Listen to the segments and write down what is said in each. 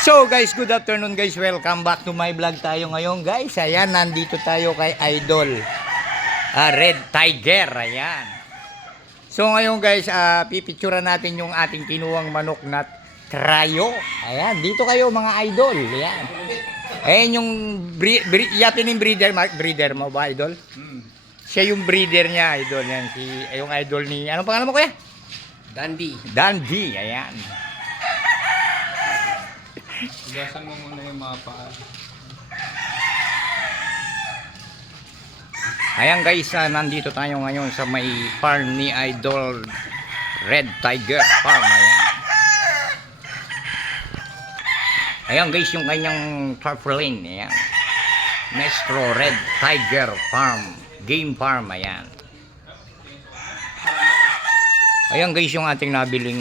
So guys, good afternoon guys. Welcome back to my vlog tayo ngayon guys. Ayan, nandito tayo kay Idol Red Tiger. Ayan. So ngayon guys, pipicturean natin yung ating kinuwang manok na trayo. Ayan, dito kayo mga idol. Ayan. Ayan yung yatin yung breeder mo ba idol? Siya yung breeder niya idol. Yan, yung idol ni, anong pangalan mo kuya? Dandy. Dandy. Ayan. Ugasan mo muna yung mga paa. Ayan guys, nandito tayo ngayon sa may farm ni Idol Red Tiger Farm. Ayan. Ayan guys, yung kanyang tarpaulin. Ayan. Maestro Red Tiger Farm. Game Farm. Ayan. Ayan guys, yung ating nabiling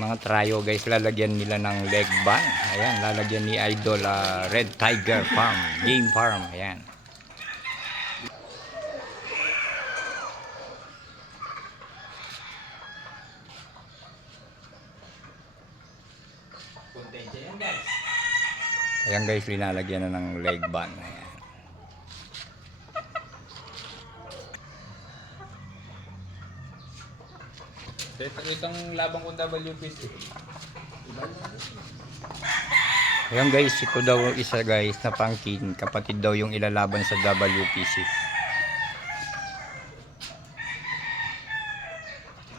mga trayo guys, lalagyan nila ng leg band. Ayan, lalagyan ni Idol Red Tiger Farm, Game Farm. Ayan. Ayan guys, linalagyan na ng leg band. Ayan. Itong labang kong WPC. Ayan guys, ito daw isa guys na pangkin, kapatid daw yung ilalaban sa WPC.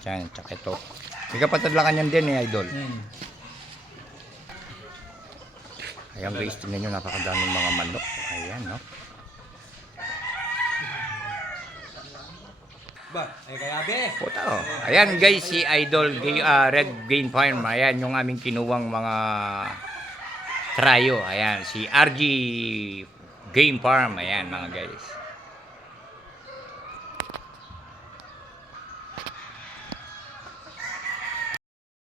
Ayan, tsaka ito. May kapatid lang kanyan din eh, Idol. Ayan guys, tingnan nyo, napakadaming mga manok. Ayan, no? Ba, ay kaya be. Puta, oh. Ayan guys, si Idol Red Game Farm. Ayan, yung aming kinuwang mga trayo. Ayan, si RG Game Farm. Ayan mga guys.